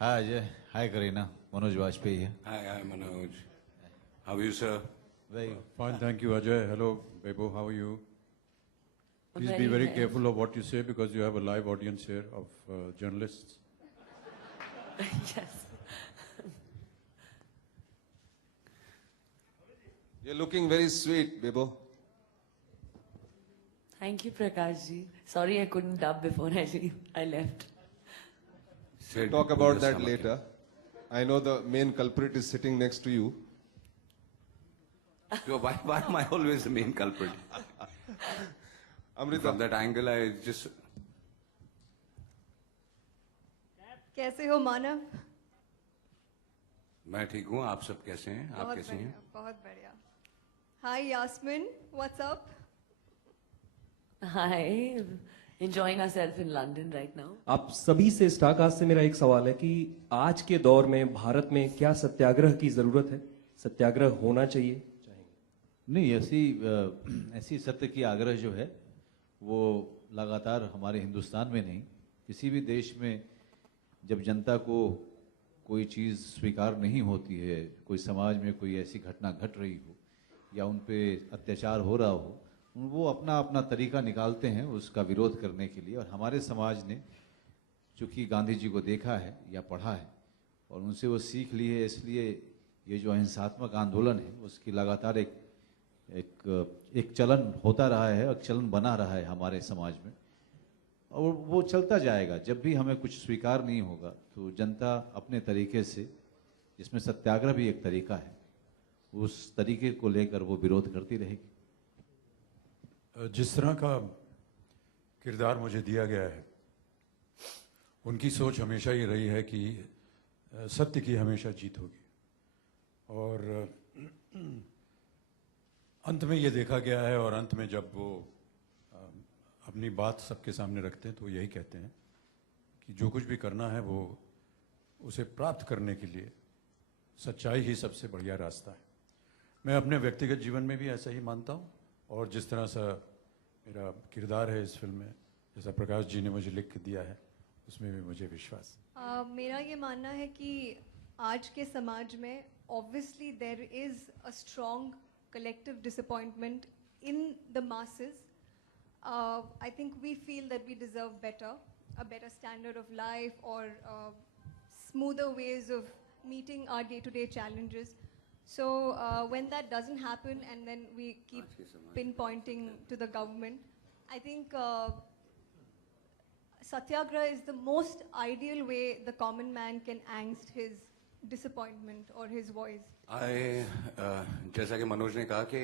Hi Ajay. Hi Karina. Manoj Vajpayee here. Hi, Manoj. How are you, sir? Very Fine, thank you, Ajay. Hello, Bebo, how are you? Please be Very very well. careful of what you say because you have a live audience here of journalists. Yes. You're looking very sweet, Bebo. Thank you, Prakash ji. Sorry I couldn't dub before I left. Said Talk about your that stomach. later. I know the main culprit is sitting next to you. Why am I always the main culprit? Amrita, From that angle, I just. कैसे हो मानव? मैं ठीक हूँ, आप सब कैसे हैं? आप बहुत कैसे बढ़िया, हैं? बहुत बढ़िया. Hi Yasmin, what's up? Hi. Enjoying ourselves in London right now. आप सभी से स्टारकास्ट से मेरा एक सवाल है कि आज के दौर में भारत में क्या सत्याग्रह की जरूरत है? सत्याग्रह होना चाहिए? नहीं, ऐसी सत्य की आग्रह जो है वो लगातार हमारे हिंदुस्तान में नहीं, किसी भी देश में जब जनता को कोई चीज़ स्वीकार नहीं होती है, कोई समाज में कोई ऐसी घटना घट रही हो या उन पे अत्याचार हो रहा हो, वो अपना अपना तरीका निकालते हैं उसका विरोध करने के लिए. और हमारे समाज ने चूँकि गांधी जी को देखा है या पढ़ा है और उनसे वो सीख ली है, इसलिए ये जो अहिंसात्मक आंदोलन है उसकी लगातार एक चलन होता रहा है, एक चलन बना रहा है हमारे समाज में और वो चलता जाएगा. जब भी हमें कुछ स्वीकार नहीं होगा तो जनता अपने तरीके से, जिसमें सत्याग्रह भी एक तरीका है, उस तरीके को लेकर वो विरोध करती रहेगी. जिस तरह का किरदार मुझे दिया गया है, उनकी सोच हमेशा ये रही है कि सत्य की हमेशा जीत होगी. और अंत में ये देखा गया है और अंत में जब वो अपनी बात सबके सामने रखते हैं तो यही कहते हैं कि जो कुछ भी करना है वो उसे प्राप्त करने के लिए सच्चाई ही सबसे बढ़िया रास्ता है. मैं अपने व्यक्तिगत जीवन में भी ऐसा ही मानता हूँ और जिस तरह सा मेरा किरदार है इस फिल्म में, जैसा प्रकाश जी ने मुझे लिख के दिया है, उसमें भी मुझे विश्वास है. मेरा ये मानना है कि आज के समाज में obviously there is a strong collective disappointment in the masses. I think we feel that we deserve better, a better standard of life or smoother ways of meeting our day-to-day challenges. So when that doesn't happen and then we keep pinpointing to the government, I think Satyagraha is the most ideal way the common man can angst his disappointment or his voice. जैसा कि मनोज ने कहा कि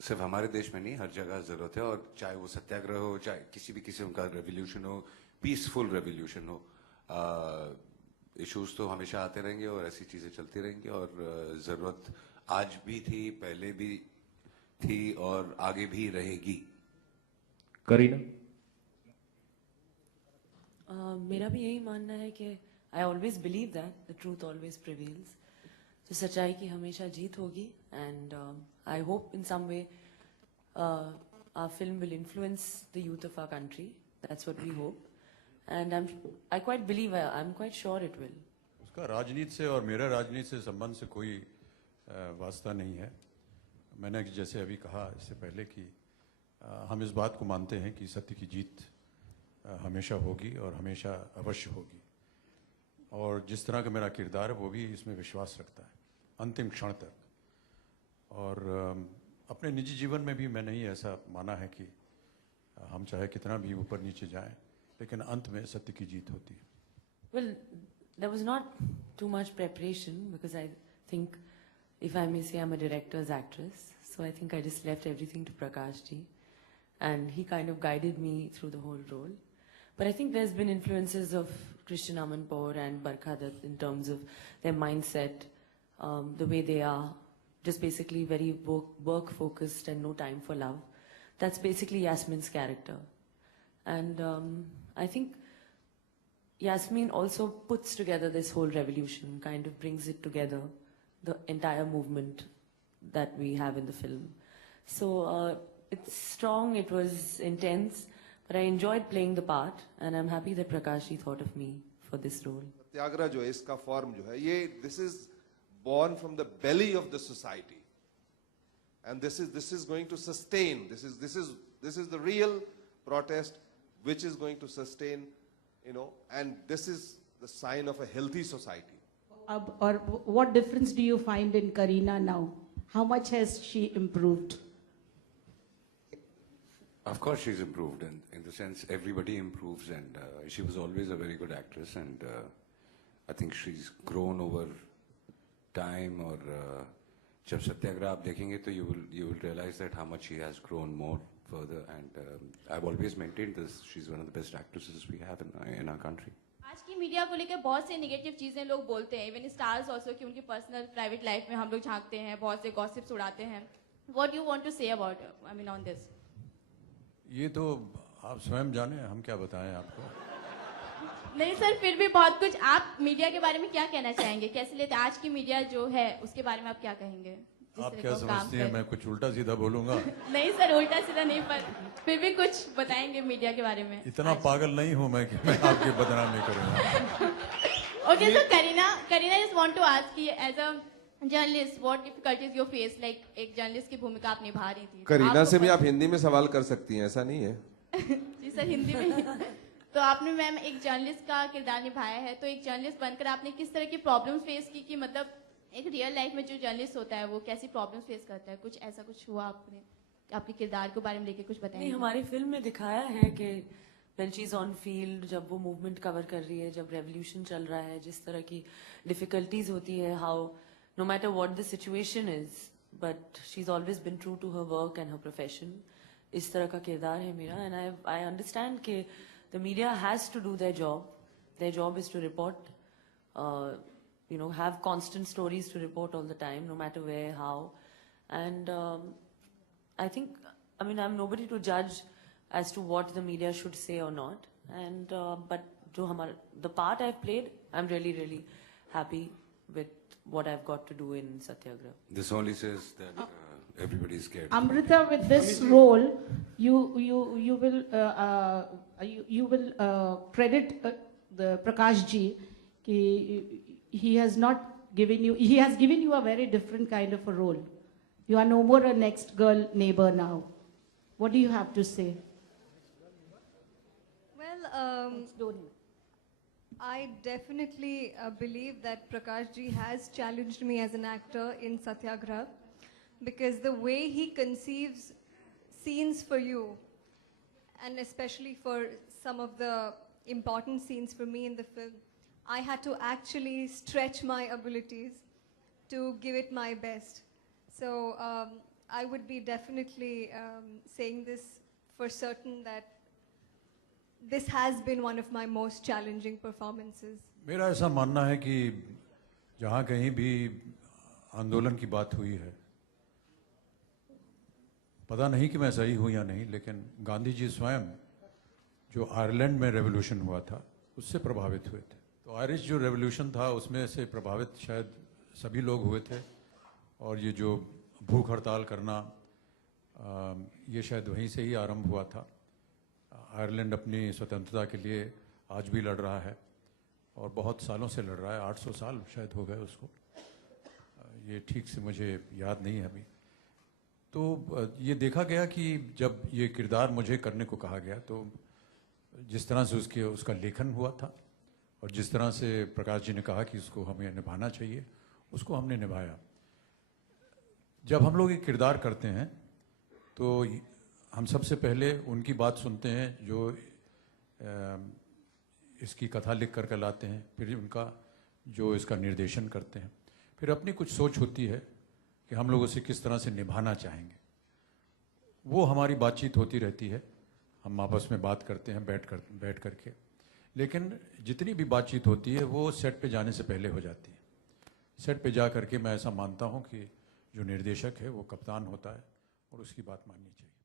सिर्फ हमारे देश में नहीं, हर जगह जरूरत है. और चाहे वो सत्याग्रह हो, चाहे किसी भी किस्म का रेवोल्यूशन हो, पीसफुल रेवोल्यूशन हो, इश्यूज तो हमेशा आते रहेंगे और ऐसी चीजें चलती रहेंगी. और जरूरत आज भी थी, पहले भी थी और आगे भी रहेगी. करीना? मेरा भी यही मानना है कि I always believe that the truth always prevails. तो सच्चाई की हमेशा जीत होगी and I hope in some way our film will influence the youth of our country. That's what we hope. And I quite believe, I'm quite sure it will. उसका राजनीति से और मेरा राजनीति से संबंध से कोई वास्ता नहीं है. मैंने जैसे अभी कहा इससे पहले कि हम इस बात को मानते हैं कि सत्य की जीत हमेशा होगी और हमेशा अवश्य होगी. और जिस तरह का मेरा किरदार है वो भी इसमें विश्वास रखता है अंतिम क्षण तक. और अपने निजी जीवन में भी मैंने ही ऐसा माना है कि हम चाहे कितना भी ऊपर नीचे जाएं, लेकिन अंत में सत्य की जीत होती है. Well, there was not too much preparation because I think, if I may say, I'm a director's actress. So I think I just left everything to Prakash ji. And he kind of guided me through the whole role. But I think there's been influences of Christian Amanpour and Barkha Dutt in terms of their mindset, the way they are, just basically very work-focused and no time for love. That's basically Yasmin's character. And I think Yasmin also puts together this whole revolution, kind of brings it together, the entire movement that we have in the film. So it's strong, it was intense, but I enjoyed playing the part, and I'm happy that Prakash ji thought of me for this role. सत्याग्रह जो है इसका form जो है ये this is born from the belly of the society, and this is going to sustain. This is the real protest which is going to sustain, and this is the sign of a healthy society. Or what difference do you find in Kareena now? How much has she improved? Of course, she's improved in the sense everybody improves, and she was always a very good actress, and I think she's grown over time. Or जब सत्याग्रह आप देखेंगे तो you will realize that how much she has grown more further, and I've always maintained this. She's one of the best actresses we have in our country. आज की media को लेकर बहुत से नेगेटिव चीजें लोग बोलते हैं, इवन स्टार्स ऑल्सो, कि उनकी पर्सनल प्राइवेट लाइफ में हम लोग झांकते हैं, बहुत से गॉसिप्स उड़ाते हैं. What you want to say about, I mean, on this? ये तो आप स्वयं जाने, हम क्या बताएं आपको. नहीं सर, फिर भी बहुत कुछ. आप मीडिया के बारे में क्या कहना चाहेंगे, कैसे लेते आज की मीडिया जो है उसके बारे में आप क्या कहेंगे? आप क्या समझती हैं मैं कुछ उल्टा सीधा बोलूंगा? नहीं सर, उल्टा सीधा नहीं, पर फिर भी कुछ बताएंगे मीडिया के बारे में. इतना पागल नहीं हूं मैं कि मैं आपकी बदनामी करूंगा. Okay sir, Kareena just want to ask कि as a journalist what difficulties you face, like एक जर्नलिस्ट की भूमिका आप निभा रही थी. करीना से भी आप हिंदी में सवाल कर सकती हैं, ऐसा नहीं है. जी सर, हिंदी में. तो आपने मैम एक जर्नलिस्ट का किरदार निभाया है, तो एक जर्नलिस्ट बनकर आपने किस तरह की प्रॉब्लम्स फेस की, कि मतलब एक रियल लाइफ में जो जर्नलिस्ट होता है वो कैसी प्रॉब्लम्स फेस करता है? कुछ ऐसा कुछ हुआ आपने आपके किरदार के बारे में लेके कुछ बताएंगे? नहीं, हमारी फिल्म में दिखाया है कि when she's on field, जब वो मूवमेंट कवर कर रही है, जब रेवोल्यूशन चल रहा है, जिस तरह की डिफिकल्टीज होती है, how no matter what the situation is, but she is always been true to her work and her profession. इस तरह का किरदार है मेरा, एंड आई अंडरस्टैंड कि the media has to do their job. Their job is to report, have constant stories to report all the time, no matter where, how. And I think, I'm nobody to judge as to what the media should say or not. And but the part I've played, I'm really, really happy with what I've got to do in Satyagraha. This only says that everybody is scared. Amrita, with this role, you will credit the Prakash ji ki he has given you a very different kind of a role. You are no more a next girl neighbor now. What do you have to say? Well, I definitely believe that Prakash ji has challenged me as an actor in Satyagraha, because the way he conceives scenes for you, and especially for some of the important scenes for me in the film, I had to actually stretch my abilities to give it my best. So I would be definitely saying this for certain, that this has been one of my most challenging performances. मेरा ऐसा मानना है कि जहाँ कहीं भी आंदोलन की बात हुई है, पता नहीं कि मैं सही हूँ या नहीं, लेकिन गांधी जी स्वयं जो आयरलैंड में रेवोल्यूशन हुआ था उससे प्रभावित हुए थे. तो आयरिश जो रेवोल्यूशन था उसमें से प्रभावित शायद सभी लोग हुए थे, और ये जो भूख हड़ताल करना ये शायद वहीं से ही आरंभ हुआ था. आयरलैंड अपनी स्वतंत्रता के लिए आज भी लड़ रहा है, और बहुत सालों से लड़ रहा है. 800 साल शायद हो गए उसको, ये ठीक से मुझे याद नहीं है अभी. तो ये देखा गया कि जब ये किरदार मुझे करने को कहा गया, तो जिस तरह से उसका लेखन हुआ था, और जिस तरह से प्रकाश जी ने कहा कि इसको हमें निभाना चाहिए, उसको हमने निभाया. जब हम लोग ये किरदार करते हैं तो हम सबसे पहले उनकी बात सुनते हैं जो इसकी कथा लिख कर लाते हैं, फिर उनका जो इसका निर्देशन करते हैं, फिर अपनी कुछ सोच होती है कि हम लोग उसे किस तरह से निभाना चाहेंगे. वो हमारी बातचीत होती रहती है, हम आपस में बात करते हैं बैठ करके. लेकिन जितनी भी बातचीत होती है वो सेट पे जाने से पहले हो जाती है. सेट पे जा करके मैं ऐसा मानता हूँ कि जो निर्देशक है वो कप्तान होता है, और उसकी बात माननी चाहिए.